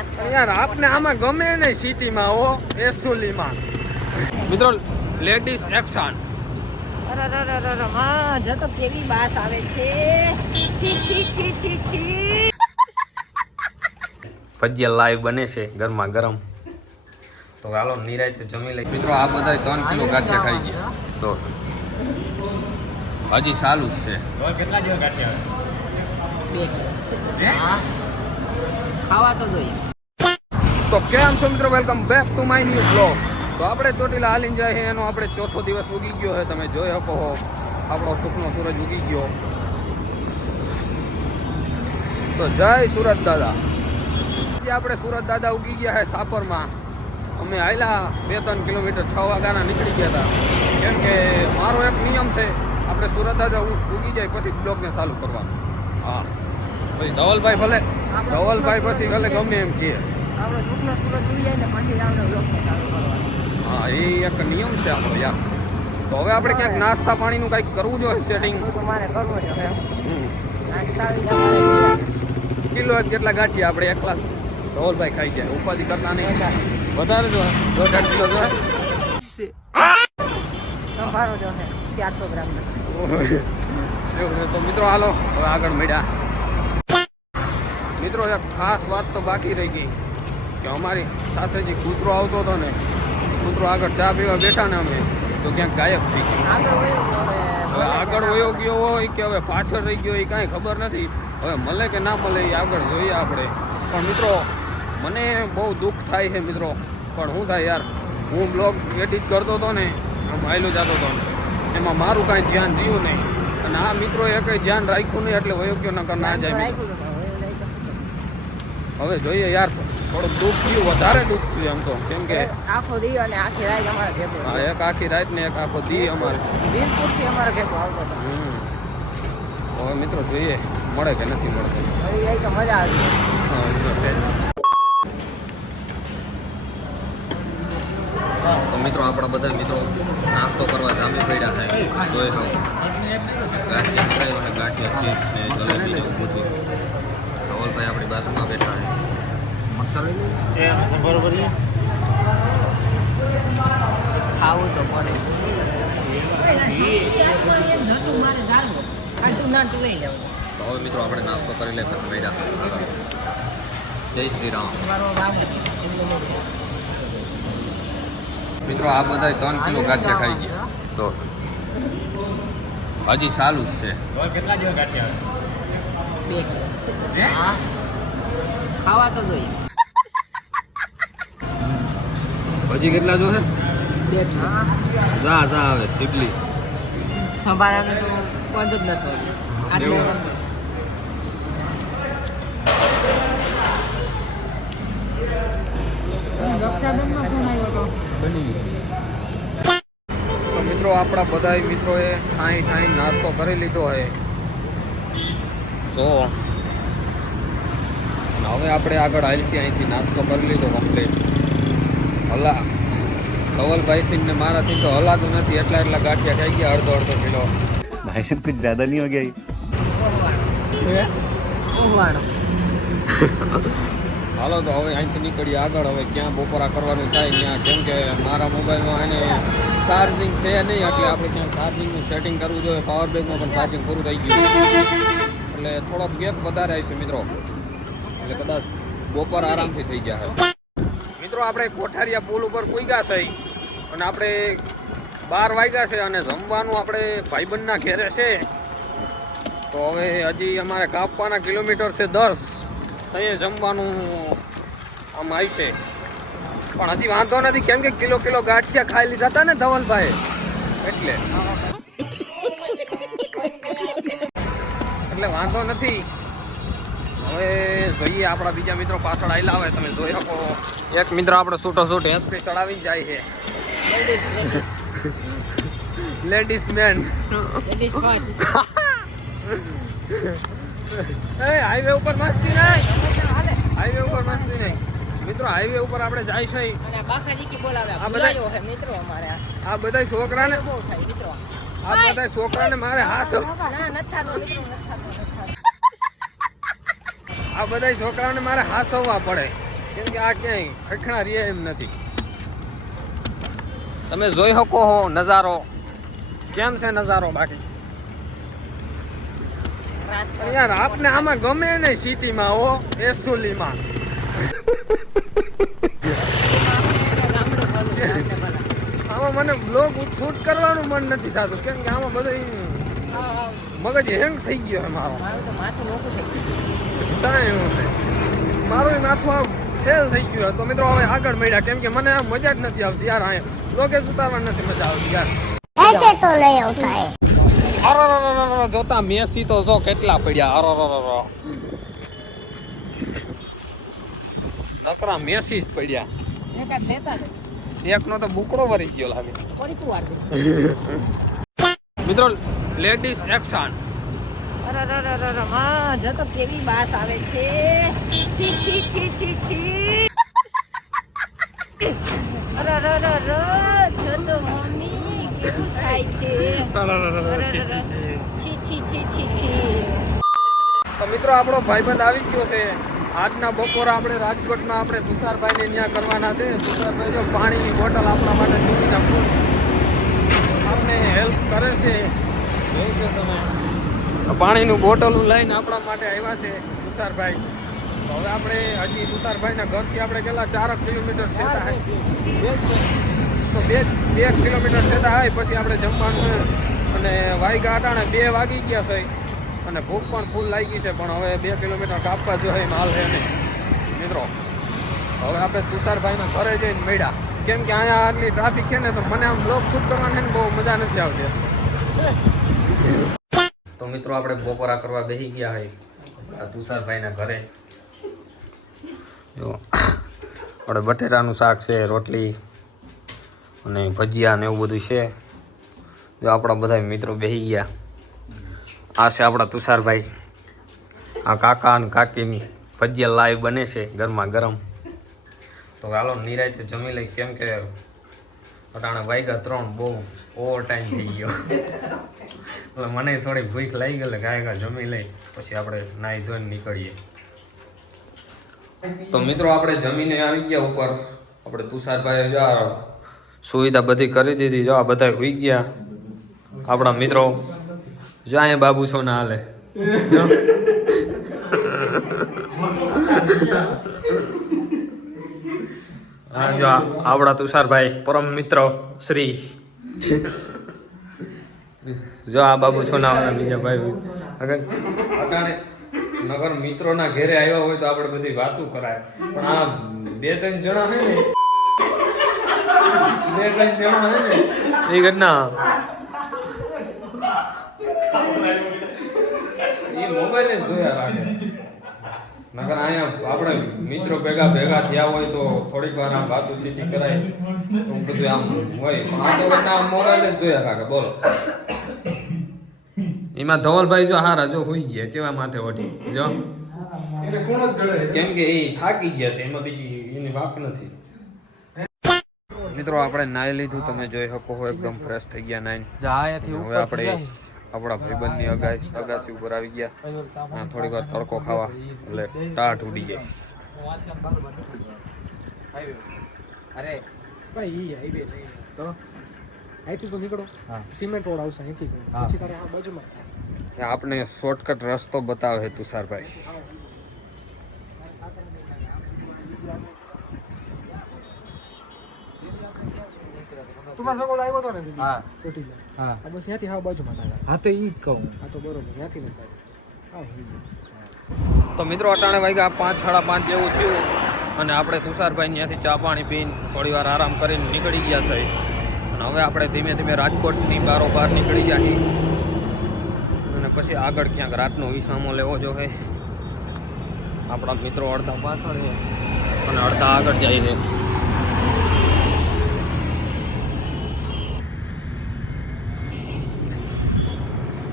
યાર આપને આમાં ગમે ને સિટીમાં ઓ એસુલીમાં મિત્રો લેડીઝ એક્શન જતો કેવી બાસ આવે છે છી છી છી છી છી ભજીયા લાઈવ બને છે ગરમા ગરમ તો હાલો નિરાયતે જમી લઈ મિત્રો આ બધા 3 કિલો ગાંઠિયા ખાઈ ગયા તો હજી ચાલુ જ છે કેટલા જેવા ગાંઠિયા 2 કિલો ખાવા તો જોઈએ તો કેમ છો મિત્રો welcome back to my new blog તો આપણે ચોટીલા હાલીને જાય એનો આપણે ચોથો દિવસ ઉગી ગયો છે તમે જોઈ શકો છો આપણો સુખનો સૂરજ ઉગી ગયો તો જય સુરત દાદા આજે આપણે સુરત દાદા ઉગી ગયા છે સાપરમાં અમે આયલા 2-3 કિલોમીટર 6 વાગ્યાના નીકળી ગયા હતા કેમ કે મારો એક નિયમ છે આપણે સુરત દાદા ઉગી જાય પછી બ્લોગને ચાલુ કરવાનું હા પછી ધવલભાઈ પછી ભલે ગમે એમ કહે આપણો સુખનો સૂરજ ઉડી જાય ને પછી આપણે બ્લોગને ચાલુ કરવાનું હા એ એક નિયમ છે આપણો યાર તો હવે આપણે ક્યાંક નાસ્તા પાણીનું કંઈક કરવું જોઈએ સેટિંગ તો મારે કરવું છે નાસ્તા કિલો જેટલા ગાંઠિયા આપણે એકલા ધવલભાઈ ખાઈ ગયા ઉપાધિ કરતા નહીં વધારે જો 1.5 કિલો જો સંભારો જો છે 400 ગ્રામ એવું છે તો મિત્રો હાલો હવે આગળ મળ્યા મિત્રો એક ખાસ વાત તો બાકી રહી ગઈ કે અમારી સાથે જે કૂતરો આવતો હતો ને કૂતરો આગળ ચા પીવા બેઠા ને અમે તો ક્યાંક ગાયબ થઈ ગયો હવે આગળ વયો ગયો હોય કે હવે પાછળ રહી ગયો એ કાંઈ ખબર નથી હવે મળે કે ના મળે એ આગળ જોઈએ આપણે પણ મિત્રો મને બહુ દુઃખ થાય છે મિત્રો પણ શું થાય યાર હું બ્લોગ એડિટ કરતો હતો ને આમ હાલ્યો જતો હતો એમાં મારું કાંઈ ધ્યાન રહ્યું નહીં અને આ મિત્રોએ કંઈ ધ્યાન રાખ્યું નહીં એટલે વયો ગયો નકર ના જાય હવે જોઈએ યાર થોડુંક દુઃખ થયું વધારે દુઃખ થયું એમ તો કેમ કે આખો દી અને આખી રાત અમારે ભેગો હા એક આખી રાત ને એક આખો દી અમારે વીરપુરથી અમારે ભેગો આવતો હતો હવે મિત્રો જોઈએ મળે કે નથી મળતો ફરી જાય તો મજા આવી તો મિત્રો આપણા બધા મિત્રો નાસ્તો કરવા જામી પડ્યા છે જોઈ શકો ગાંઠિયા ખાઈ અને ગાંઠિયા ચીપ્સ ને જલેબી ને એવું બધું ધવલભાઈ આપણી બાજુમાં બેઠા છે ખાવું તો પડે તો હવે મિત્રો આપણે નાસ્તો કરી લે પછી મળ્યા જય શ્રી રામ મિત્રો આ બધા 3 કિલો ગાંઠિયા ખાઈ ગયા તો હજી ચાલુ જ છે કેટલા જેવા ગાંઠિયા 2 કિલો ખાવા તો જોઈએ હજી કેટલા જો છે 2 કિલો જા આવે ચીપલી સંભારાને તો પદ જ નથી આટલે તો મિત્રો આપણા બધા મિત્રોએ ઠાઈ નાસ્તો કરી લીધો છે તો હવે આપણે આગળ આવીશું અહીંથી નાસ્તો કરી લીધો કમ્પ્લીટ હલા ધવલભાઈથી ને મારાથી તો હલાતું નથી એટલા ગાંઠિયા ખાઈ ગયા અડધો કિલો भाई साहब कुछ ज्यादा नहीं हो गया હાલો તો હવે અહીંથી નીકળીએ આગળ હવે ક્યાં બપોરા કરવાનું થાય ત્યાં કેમ કે મારા મોબાઈલમાં એને ચાર્જિંગ છે નહીં એટલે આપણે ક્યાં ચાર્જિંગનું સેટિંગ કરવું જોઈએ પાવર બેંકમાં પણ ચાર્જિંગ પૂરું થઈ ગયું એટલે થોડોક ગેપ વધારે આવશે મિત્રો એટલે કદાચ બપોર આરામથી થઈ જાય મિત્રો આપણે કોઠારિયા પુલ ઉપર પૂગ્યા છે અને આપણે 12 વાગ્યા છે અને જમવાનું આપણે ભાઈબંધના ઘેરે છે તો હવે હજી અમારે કાપવાના કિલોમીટર છે 10 અહીંયા જમવાનું આમ આવશે પણ હજી વાંધો નથી કેમ કે કિલો ગાંઠિયા ખાઈ લીધા હતા ને ધવલભાઈ એટલે વાંધો નથી હવે જોઈએ આપણા બીજા મિત્રો પાછળ આવેલા હોય તમે જોઈ શકો એક મિત્ર આપણો છૂટો એસપી ચડાવી જાય છે લેડીઝ મેન હાઈવે ઉપર મસ્તી નહીં મિત્રો હાઈવે ઉપર આપણે જાય છે આ બધા છોકરાને મારે હાસવવા પડે કેમ કે આ ક્યાંય ખખણા રહે એમ નથી. તમે જોઈ શકો હો નજારો કેમ છે નજારો. બાકી યાર આપને આમાં ગમે નહીં સિટીમાં હો એસુલીમાં. આમાં મને બ્લોગ શૂટ કરવાનું મન નથી થતું કેમ કે આમાં બધું મગજ હેંગ થઈ ગયો છે મારો. મારું માથું આમ ફેલ થઈ ગયું. તો મિત્રો હવે આગળ મળ્યા કેમ કે મને આ મજા જ નથી આવતી યાર. અહીંયા બ્લોગે ઉતારવા નથી મજા આવતી યાર. ऐसे तो नहीं होता है. અરે જોતા મેસી તો જો કેટલા પડ્યા. અરે નકરા મેસી જ પડ્યા. એકનો તો બુકડો વરી ગયો લાગે. મિત્રો લેડીઝ એક્શન. અરે માં જતો કેવી બાસ આવે છે. છી છી છી છી છી. અરે જતો મમ્મી કેવું થાય છે. છી છી છી છી છી. તો મિત્રો આપણો ભાઈબંધ આવી ગયો છે. આજના બપોરે આપણે રાજકોટમાં આપણે તુષારભાઈને ત્યાં કરવાના છે. તુષારભાઈ જો પાણીની બોટલ આપણા માટે સુવિધા ફૂલ આપણે હેલ્પ કરે છે. જોઈ લો તમે પાણીનું બોટલ લઈને આપણા માટે આવ્યા છે તુષારભાઈ. તો હવે આપણે હજી તુષારભાઈના ઘરથી આપણે કેટલા 4 કિલોમીટર સેટા હોય તો 2 કિલોમીટર સેટા હોય પછી આપણે જમવાનું. અને વાગ્યા અટાણે 2 વાગી ગયા છે અને ભૂખ પણ ફૂલ લાગી છે. પણ હવે 2 કિલોમીટર કાપવા જોઈએ માલ છે નહીં મિત્રો. હવે આપણે તુષારભાઈના ઘરે જઈને મળ્યા કેમ કે અહીંયા આટલી ટ્રાફિક છે ને તો મને આમ બ્લોગ શૂટ કરવાની બહુ મજા નથી આવતી. તો મિત્રો આપણે બપોરા કરવા બેસી ગયા હોય તુષારભાઈના ઘરે. જો આપણે બટેટાનું શાક છે, રોટલી અને ભજીયા ને એવું બધું છે. જો આપણા બધા મિત્રો બેસી ગયા. આ છે આપણા તુષારભાઈ. આ કાકા અને કાકીની ભજીયા લાઈવ બને છે ગરમા ગરમ. તો હાલો નિરાયતે જમી લઈ કેમ કે અટાણે વાગ્યા 3 બહુ ઓવર ટાઈમ થઈ ગયો. એટલે મને થોડી ભૂખ લાગી ગઈ એટલે ગાય જમી લઈ પછી આપણે નાહી ધોઈને નીકળીએ. તો મિત્રો આપણે જમીને આવી ગયા ઉપર. આપણે તુષારભાઈ જો સુવિધા બધી કરી દીધી. જો આ બધા હોઈ ગયા આપણા મિત્રો. જો અહીંયા બાબુ છો ના હાલે. હા જો આપણા તુષારભાઈ પરમ મિત્ર શ્રી. જો આ બાબુ છો ના વાળા બીજા ભાઈ. અટાણે નગર મિત્રોના ઘેરે આવ્યા હોય તો આપણે બધી વાતો કરાય. પણ આ 2-3 જણા છે ને 2-3 જણા છે ને એ ઘટના એ મોબાઈલ જ જોયા રાખે. નગર અહીંયા આપણે મિત્રો ભેગા થયા હોય તો થોડીક વાર આમ વાતો સીધી કરાય તો બધું આમ હોય. પણ આ તો ઘટના મોબાઈલ જ જોયા રાખે. બોલો એમાં ધવલભાઈ જો હારા જો હોઈ ગયા કેવા માથે ઓઢી જો કેમ કે એ થાકી ગયા છે. એમાં બીજી એની વાત નથી. મિત્રો આપણે નાઈ લીધું તમે જોઈ શકો છો એકદમ ફ્રેશ થઈ ગયા નાઈ. હવે આપણે આપણા ભાઈબંધની અગાસી ઉપર આવી ગયા. થોડીક વાર તડકો ખાવા એટલે ટાઢ ઉડી જાય. અરે ભાઈ હાઈવે તો અહીંથી તો નીકળો. સિમેન્ટ રોડ આવશે અહીંથી પછી તારે આ બાજુમાં થાય. આપણે શોર્ટકટ રસ્તો બતાવે છે તુષારભાઈ. તમારો સગો આવ્યો તો ને હા ટોટી હા બસ ત્યાંથી હા બાજુમાં થાય. હા તો ઈ જ કહું. હા તો બરોબર ત્યાંથી ન થાય. હા તો મિત્રો અટાણે વાગ્યા 5-5:30 જેવું થયું અને આપણે તુષારભાઈ ત્યાંથી ચા પાણી પીને થોડી વાર આરામ કરીને નીકળી ગયા છે. અને હવે આપણે ધીમે ધીમે રાજકોટની બારોબાર નીકળી ગયા છીએ અને પછી આગળ ક્યાંક રાતનો વિસામો લેવો જોઈએ. આપણા મિત્રો અડધા પાછળ છે અને અડધા આગળ જાય છે.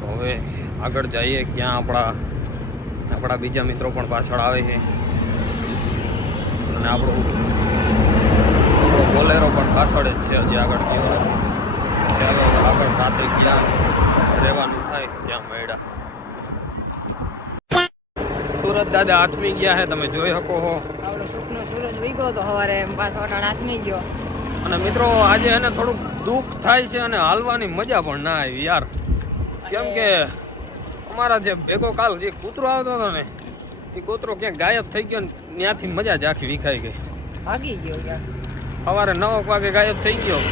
તો હવે આગળ જઈએ ક્યાં આપણા બીજા મિત્રો પણ પાછળ આવે છે અને આપણો બોલેરો પણ પાછળ જ છે હજી આગળ ગયો. ચાલો આગળ રાતે ક્યાં રહેવાનું થાય ત્યાં મળ્યા. સુરત દાદા આથમી ગયા છે તમે જોઈ શકો છો. સૂરજ ઉગ્યો તો સવારે એમ પાછો હાથમી ગયો. અને મિત્રો આજે એને થોડુંક દુઃખ થાય છે અને હાલવાની મજા પણ ના આવી યાર. કેમ કે અમારા જે ભેગો કાલ જે કૂતરો આવતો હતો ને એ કૂતરો ક્યાંક ગાયબ થઈ ગયો ને ત્યાંથી મજા જ આખી વિખાઈ ગઈ. ભાગી ગયો યાર. સવારે 9 વાગે ગાયબ થઈ ગયો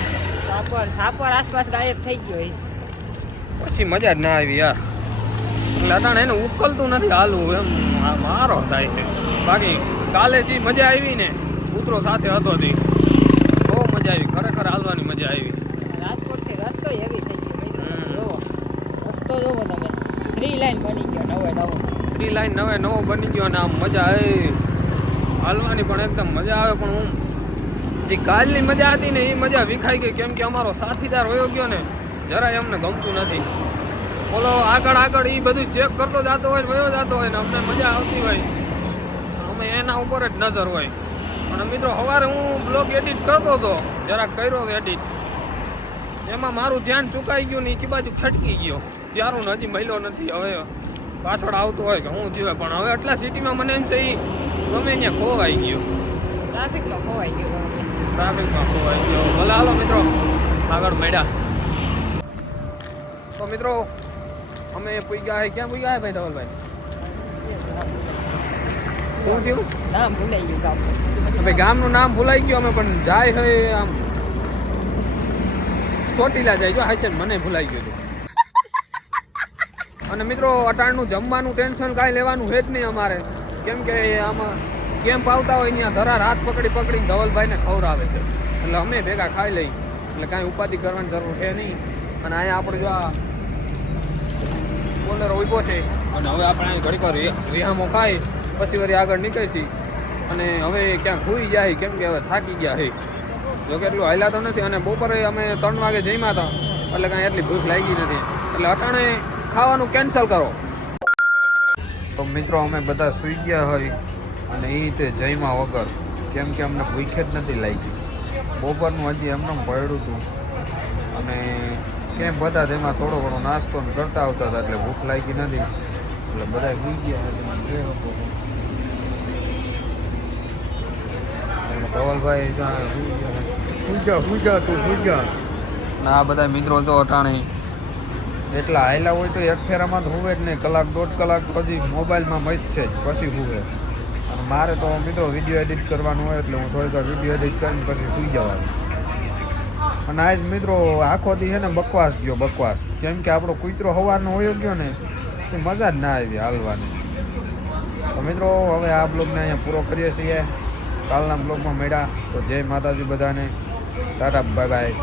સાપર આસપાસ ગાયબ થઈ ગયો એ. પછી મજા જ ના આવી યાર. એટલે અટાણે એને ઉકલતું નથી હાલવું એમ મારો થાય છે. બાકી કાલે જે મજા આવી ને કૂતરો સાથે હતો તે બહુ મજા આવી, ખરેખર હાલવાની મજા આવી. રાજકોટથી રસ્તો એવી થઈ ગયો મિત્રો. જોવો રસ્તો જોવો તમે, 3 લાઈન બની ગયો નવો 3 લાઈન નવો બની ગયો અને આમ મજા આવી હાલવાની પણ એકદમ મજા આવે. પણ હું જે કાલની મજા હતી ને એ મજા વિખાઈ ગઈ. કેમ કે અમારો સાથીદાર વયો ગયો ને જરાય અમને ગમતું નથી. બોલો આગળ એ બધું ચેક કરતો જતો હોય વયો જતો હોય ને અમને મજા આવતી હોય, અમે એના ઉપર જ નજર હોય. અને મિત્રો સવારે હું બ્લોગ એડિટ કરતો હતો, જરાક કર્યો એડિટ, એમાં મારું ધ્યાન ચૂકાઈ ગયું ને એ બાજુ છટકી ગયો. ત્યારું ને હજી મળ્યો નથી. હવે પાછળ આવતો હોય કે હું જીવે, પણ હવે આટલા સિટીમાં મને એમ છે એ ગમે ત્યાં ખોવાઈ ગયો. ટ્રાફિકમાં ખોવાઈ ગયો. ભલે હાલો મિત્રો આગળ મળ્યા. તો મિત્રો અમે પૂગ્યા હે. ક્યાં પૂગ્યા હે ભાઈ ધવલભાઈ? શું થયું? નામ ભૂલાઈ ગયું ગામ. હવે ગામનું નામ ભૂલાઈ ગયું અમે, પણ જાય હવે આમ ચોટીલા જાય જો હાય છે મને ભૂલાઈ ગયું હતું. અને મિત્રો અટાણનું જમવાનું ટેન્શન કાંઈ લેવાનું છે જ નહીં અમારે. કેમ કે આમાં કેમ્પ આવતા હોય ત્યાં ધરાર હાથ પકડીને ધવલભાઈને ખવડાવે છે. એટલે અમે ભેગા ખાઈ લઈ, એટલે કાંઈ ઉપાધિ કરવાની જરૂર છે નહીં. અને અહીંયા આપણે જો આ બોલેરો ઉભો છે અને હવે આપણે અહીં ઘડીક વાર વિહામો ખાઈ પછી વળી આગળ નીકળીશી. અને હવે ક્યાંક સૂઈ જાય કેમ કે હવે થાકી ગયા છે. જો કે એટલું હાલ્યા તો નથી. અને બપોરે અમે 3 વાગે જમ્યા હતા એટલે કાંઈ એટલી ભૂખ લાગી નથી. એટલે અટાણે ખાવાનું કેન્સલ કરો. તો મિત્રો અમે બધા સૂઈ ગયા હોય અને એ તે જમ્યા વગર, કેમ કે અમને ભૂખ જ નથી લાગી. બપોરનું હજી એમને પડ્યું હતું અને કેમ બધા તેમાં થોડો ઘણો નાસ્તો કરતા આવતા હતા એટલે ભૂખ લાગી નથી. એટલે બધા સૂઈ ગયા ધવલભાઈ ના આ બધા મિત્રો જો અટાણે એટલા હાયલા હોય તો એક ફેરામાં તો હુવે જ નહીં. 1-1.5 કલાક હજી મોબાઈલમાં મચશે જ પછી હુવે. અને મારે તો મિત્રો વિડીયો એડિટ કરવાનું હોય એટલે હું થોડીક વાર વિડીયો એડિટ કરીને પછી સૂઈ જવાનું. અને આજ મિત્રો આખો દી છે ને બકવાસ ગયો. કેમ કે આપણો કૂતરો સવારનો હોયો ગયો ને તે મજા જ ના આવી હાલવાની. તો મિત્રો હવે આ બ્લોગને અહીંયા પૂરો કરીએ છીએ. કાલના બ્લોગમાં મળ્યા. તો જય માતાજી બધાને, ટાટા બાય બાય.